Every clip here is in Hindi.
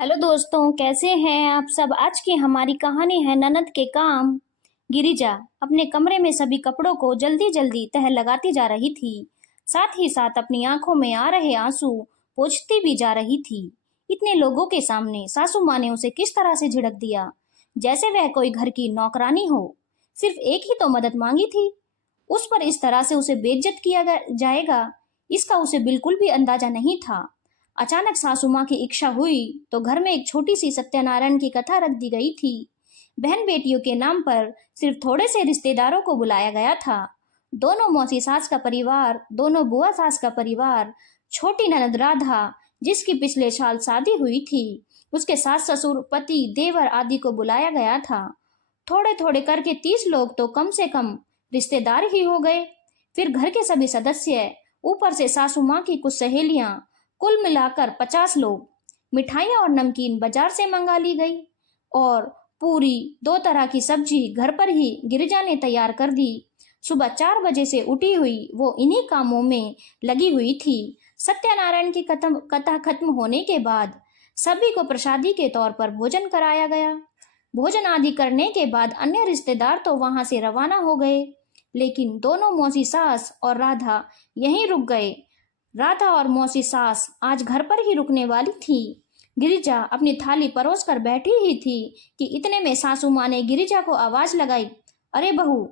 हेलो दोस्तों, कैसे हैं आप सब। आज की हमारी कहानी है ननद के काम। गिरिजा अपने कमरे में सभी कपड़ों को जल्दी जल्दी तह लगाती जा रही थी। साथ ही साथ अपनी आंखों में आ रहे आंसू पोंछती भी जा रही थी। इतने लोगों के सामने सासू माँ ने उसे किस तरह से झिड़क दिया, जैसे वह कोई घर की नौकरानी हो। सिर्फ एक ही तो मदद मांगी थी, उस पर इस तरह से उसे बेइज्जत किया जाएगा, इसका उसे बिल्कुल भी अंदाजा नहीं था। अचानक सासू माँ की इच्छा हुई तो घर में एक छोटी सी सत्यनारायण की कथा रख दी गई थी। बहन बेटियों के नाम पर सिर्फ थोड़े से रिश्तेदारों को बुलाया गया था। दोनों मौसी सास का परिवार, दोनों बुआ सास का परिवार, छोटी ननद राधा जिसकी पिछले साल शादी हुई थी, उसके सास ससुर, पति, देवर आदि को बुलाया गया था। थोड़े थोड़े करके 30 लोग तो कम से कम रिश्तेदार ही हो गए। फिर घर के सभी सदस्य, ऊपर से सासू माँ की कुछ सहेलियां, कुल मिलाकर 50 लोग। मिठाइयाँ और नमकीन बाजार से मंगा ली गई और पूरी 2 तरह की सब्जी घर पर ही गिरिजा ने तैयार कर दी। सुबह 4 बजे से उठी हुई वो इन्हीं कामों में लगी हुई थी। सत्यनारायण की कथा खत्म होने के बाद सभी को प्रसादी के तौर पर भोजन कराया गया। भोजन आदि करने के बाद अन्य रिश्तेदार तो वहां से रवाना हो गए, लेकिन दोनों मौसी सास और राधा यहीं रुक गए। राधा और मौसी सास आज घर पर ही रुकने वाली थी। गिरिजा अपनी थाली परोस कर बैठी ही थी कि इतने में सासू माँ ने गिरिजा को आवाज लगाई, अरे बहू,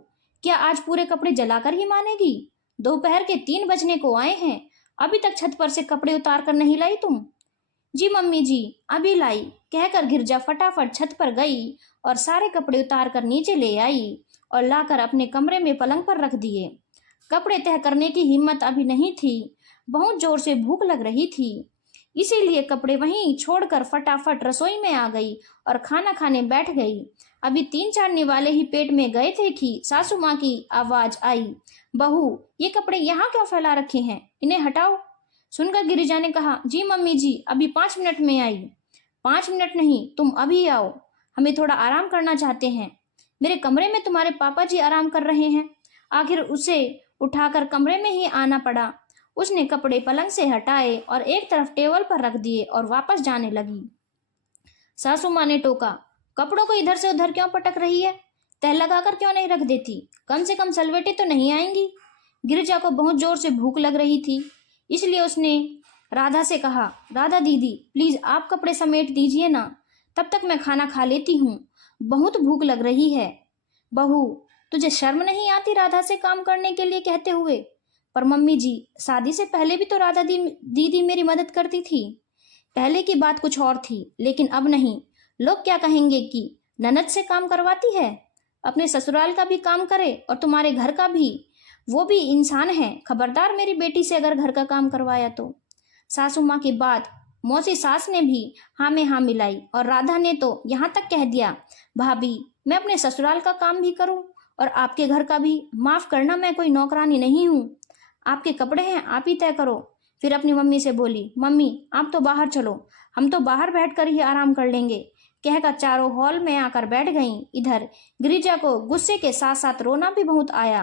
क्या आज पूरे कपड़े जलाकर ही मानेगी? दोपहर के 3 बजने को आए हैं, अभी तक छत पर से कपड़े उतार कर नहीं लाई तुम? जी मम्मी जी, अभी लाई, कहकर गिरजा फटाफट छत पर गई और सारे कपड़े उतार कर नीचे ले आई और लाकर अपने कमरे में पलंग पर रख दिए। कपड़े तह करने की हिम्मत अभी नहीं थी, बहुत जोर से भूख लग रही थी, इसीलिए कपड़े वहीं छोड़कर फटाफट रसोई में आ गई और खाना खाने बैठ गई। अभी 3-4 निवाले ही पेट में गए थे कि सासू माँ की आवाज आई, बहू, ये कपड़े यहाँ क्यों फैला रखे हैं, इन्हें हटाओ। सुनकर गिरिजा ने कहा, जी मम्मी जी, अभी 5 मिनट में आई। 5 मिनट नहीं, तुम अभी आओ, हमें थोड़ा आराम करना चाहते हैं। मेरे कमरे में तुम्हारे पापा जी आराम कर रहे हैं। आखिर उसे उठाकर कमरे में ही आना पड़ा। उसने कपड़े पलंग से हटाए और एक तरफ टेबल पर रख दिए और वापस जाने लगी। सासू माँ ने टोका, कपड़ों को इधर से उधर क्यों पटक रही है? तह लगाकर क्यों नहीं रख देती? कम से कम सलवेटे तो नहीं आएंगी। गिरिजा को बहुत जोर से भूख लग रही थी, इसलिए उसने राधा से कहा, राधा दीदी, प्लीज आप कपड़े समेट दीजिए ना, तब तक मैं खाना खा लेती हूँ, बहुत भूख लग रही है। बहू, तुझे शर्म नहीं आती राधा से काम करने के लिए कहते हुए? पर मम्मी जी, शादी से पहले भी तो राधा दीदी मेरी मदद करती थी। पहले की बात कुछ और थी, लेकिन अब नहीं। लोग क्या कहेंगे कि ननद से काम करवाती है? अपने ससुराल का भी काम करे और तुम्हारे घर का भी, वो भी इंसान है। खबरदार मेरी बेटी से अगर घर का काम करवाया तो। सासू माँ की बात मौसी सास ने भी हाँ में हाँ मिलाई और राधा ने तो यहाँ तक कह दिया, भाभी, मैं अपने ससुराल का काम भी करूं और आपके घर का भी। माफ करना, मैं कोई नौकरानी नहीं हूँ। आपके कपड़े हैं, आप ही तय करो। फिर अपनी मम्मी से बोली, मम्मी आप तो बाहर चलो, हम तो बाहर बैठकर ही आराम कर लेंगे, कहकर चारों हॉल में आकर बैठ गईं। इधर गिरिजा को गुस्से के साथ साथ रोना भी बहुत आया।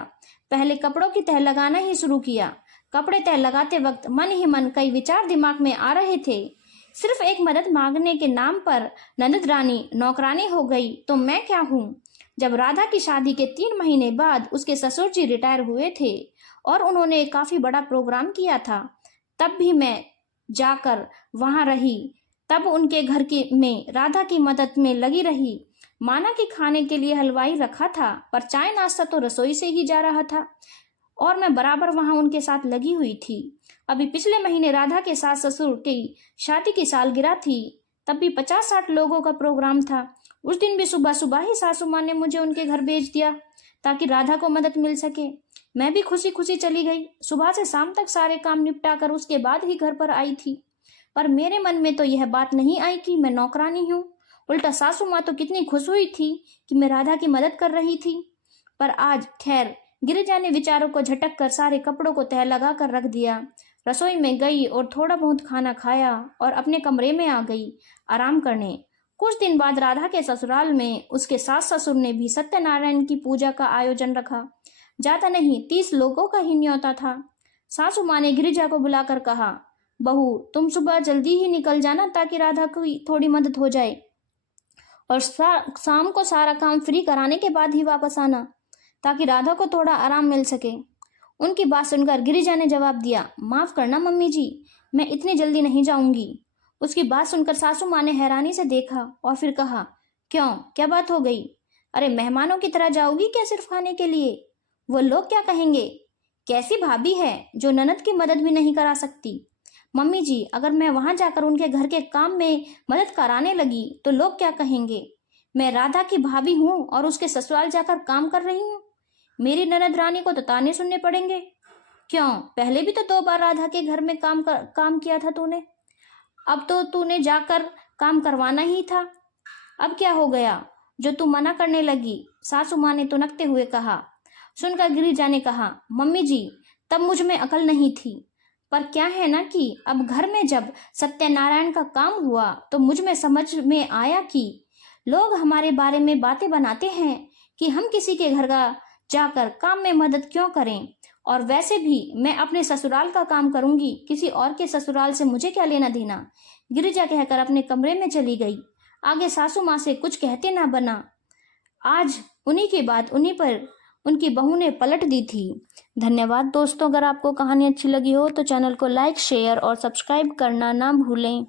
पहले कपड़ों की तह लगाना ही शुरू किया। कपड़े तह लगाते वक्त मन ही मन कई विचार दिमाग में आ रहे थे। सिर्फ एक मदद मांगने के नाम पर ननद रानी नौकरानी हो गई तो मैं क्या हूँ? जब राधा की शादी के 3 महीने बाद उसके ससुर जी रिटायर हुए थे और उन्होंने काफी बड़ा प्रोग्राम किया था, तब भी मैं जाकर वहां रही। तब उनके घर की में राधा की मदद में लगी रही। माना कि खाने के लिए हलवाई रखा था, पर चाय नाश्ता तो रसोई से ही जा रहा था और मैं बराबर वहां उनके साथ लगी हुई थी। अभी पिछले महीने राधा के सास ससुर की शादी की सालगिरह थी, तब भी 50-60 लोगों का प्रोग्राम था। उस दिन भी सुबह सुबह ही सासू माँ ने मुझे उनके घर भेज दिया ताकि राधा को मदद मिल सके। मैं भी खुशी खुशी चली गई। सुबह से शाम तक सारे काम निपटा कर उसके बाद ही घर पर आई थी। पर मेरे मन में तो यह बात नहीं आई कि मैं नौकरानी हूँ। उल्टा सासू माँ तो कितनी खुश हुई थी कि मैं राधा की मदद कर रही थी। पर आज खैर, गिरिजा ने विचारों को झटक कर सारे कपड़ों को तह लगा कर रख दिया। रसोई में गई और थोड़ा बहुत खाना खाया और अपने कमरे में आ गई आराम करने। कुछ दिन बाद राधा के ससुराल में उसके सास ससुर ने भी सत्यनारायण की पूजा का आयोजन रखा। ज्यादा नहीं, 30 लोगों का ही न्योता था। सासू माँ ने गिरिजा को बुलाकर कहा, बहू, तुम सुबह जल्दी ही निकल जाना ताकि राधा की थोड़ी मदद हो जाए, और शाम को सारा काम फ्री कराने के बाद ही वापस आना ताकि राधा को थोड़ा आराम मिल सके। उनकी बात सुनकर गिरिजा ने जवाब दिया, माफ करना मम्मी जी, मैं इतनी जल्दी नहीं जाऊंगी। उसकी बात सुनकर सासू माँ ने हैरानी से देखा और फिर कहा, क्यों, क्या बात हो गई? अरे मेहमानों की तरह जाओगी क्या सिर्फ खाने के लिए? वो लोग क्या कहेंगे? कैसी भाभी है जो ननद की मदद भी नहीं करा सकती? मम्मी जी, अगर मैं वहां जाकर उनके घर के काम में मदद कराने लगी तो लोग क्या कहेंगे? मैं राधा की भाभी हूँ और उसके ससुराल जाकर काम कर रही हूँ। मेरी ननद रानी को तो ताने सुनने पड़ेंगे। क्यों, पहले भी तो 2 बार राधा के घर में काम किया था तूने। अब तो तूने जाकर काम करवाना ही था। अब क्या हो गया जो तू मना करने लगी? सासू माँ ने तुनकते हुए कहा। सुनकर गिरिजा ने कहा, मम्मी जी, तब मुझ में अकल नहीं थी, पर क्या है ना कि अब घर में जब सत्यनारायण का काम हुआ तो मुझ में समझ में आया कि लोग हमारे बारे में बातें बनाते हैं कि हम किसी के घर का जाकर काम में मदद क्यों करें, और वैसे भी मैं अपने ससुराल का काम करूंगी, किसी और के ससुराल से मुझे क्या लेना देना। गिरिजा कहकर अपने कमरे में चली गई। आगे सासू माँ से कुछ कहते ना बना। आज उन्हीं की बात उन्हीं पर उनकी बहू ने पलट दी थी। धन्यवाद दोस्तों, अगर आपको कहानी अच्छी लगी हो तो चैनल को लाइक, शेयर और सब्सक्राइब करना ना भूलें।